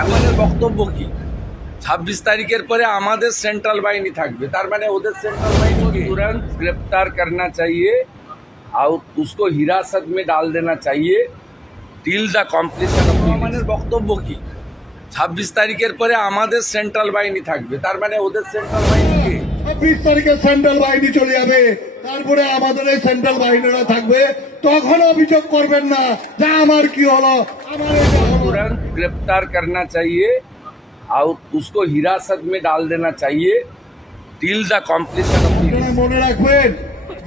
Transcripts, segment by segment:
আমাদের বক্তব্য কি 26 तारीखेर पर हमारे सेंट्रल बाहिनी থাকবে তার মানে ওদের सेंट्रल बाहिनी को तुरंत गिरफ्तार करना चाहिए और उसको हिरासत में डाल देना चाहिए टिल द कम्प्लीशन ऑफ हमारे বক্তব্য কি 26 तारीखेर पर हमारे सेंट्रल बाहिनी থাকবে তার মানে ওদের सेंट्रल बाहिनी के 26 तारीखे सेंट्रल बाहिनी चले যাবে তারপরে আমাদের এই সেন্ট্রাল বাহিনীরা থাকবে তখন অভিযোগ করবেন না যে আমার কি হলো আমার এটা হলো तुरंत गिरफ्तार करना चाहिए और उसको हिरासत में डाल देना चाहिए टिल द कम्प्लीशन ऑफ মনে রাখবেন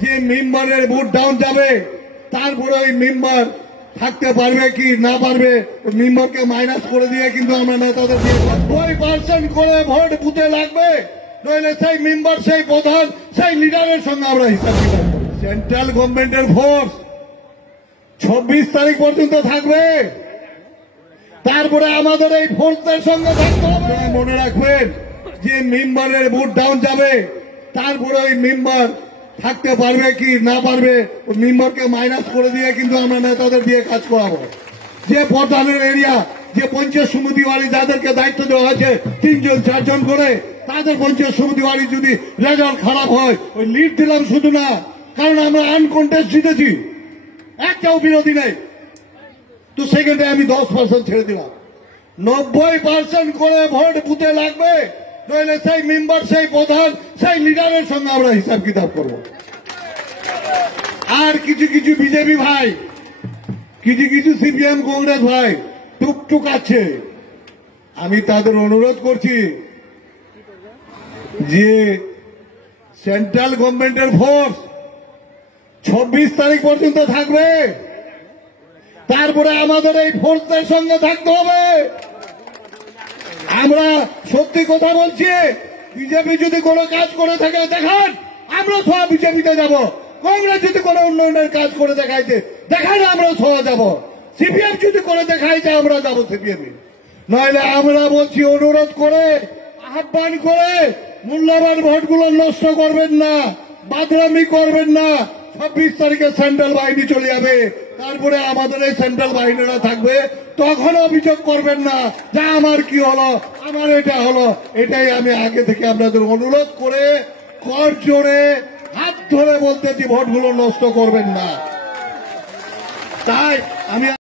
যে মেম্বারের ভোট ডাউন যাবে তারপরে ওই মেম্বার থাকতে পারবে কি না পারবে ওই মেম্বারকে মাইনাস করে দিয়ে কিন্তু আমরা নেতাদের দিয়ে 90% করে ভোট বুথে লাগবে নইলে সেই মেম্বার সেই প্রধান সেই লিডারের সঙ্গে আমরা হিসাব কিতাব করব সেন্ট্রাল গভর্নমেন্টের ফোর্স 26 তারিখ পর্যন্ত থাকবে তারপরে আমাদের এই ফোর্সের সঙ্গে থাকতে হবে মনে রাখবেন যে মেম্বারের ভোট ডাউন যাবে তারপরে ওই মেম্বার থাকতে পারবে কি না পারবে ওই মেম্বারকে মাইনাস করে দিয়ে কিন্তু আমরা নেতাদের দিয়ে কাজ করাবো যে প্রধানের এরিয়া যে পঞ্চায়েত সমিতি বাড়ি যাদেরকে দায়িত্ব দেওয়া হয়েছে 3 জন 4 জন করে তাদের পঞ্চায়েত সমিতি বাড়ি যদি রেজাল্ট খারাপ হয় ওই লিড দিলাম শুধু না কারণ আমরা আনকন্টেস্ট জিতেছি একটাও বিরোধী নেই তো সেকেন্ডে আমি 10% ছেড়ে দিলাম 90% করে ভোট বুথে লাগবে নইলে সেই মেম্বার সেই প্রধান সেই লিডারের সঙ্গে আমরা হিসাব কিতাব করব আর কিছু কিছু বিজেপি ভাই কিছু কিছু সিপিএম কংগ্রেস ভাই টুকটুক আছে আমি তাদের অনুরোধ করছি যে সেন্ট্রাল গভর্নমেন্টের ফোর্স 26 তারিখ পর্যন্ত থাকবে তারপরে আমাদের এই ফোর্সের সঙ্গে থাকতে হবে আমরা সত্যি কথা বলছি বিজেপি যদি কোনো কাজ করে থাকে দেখান আমরা সব বিজেপিতে যাব কংগ্রেস যদি কোনো উন্নয়নের কাজ করে দেখাইছে দেখান আমরা সহ যাব সিপিএম যদি করে দেখাইছে আমরা যাব সিপিএম নইলে আমরা বলছি অনুরোধ করে আহ্বান করে মূল্যবান ভোটগুলো নষ্ট করবেন না বাদরামি করবেন না 26 তারিখে সেন্ট্রাল বাহিনী চলে যাবে তারপরে আমাদের এই সেন্ট্রাল বাহিনীরা থাকবে তখন অভিযোগ করবেন না যে আমার কি হলো আমার এটা হলো এটাই আমি আগে থেকে আপনাদের অনুরোধ করে কর জোরে হাত ধরে বলতেছি ভোটগুলো নষ্ট করবেন না তাই আমি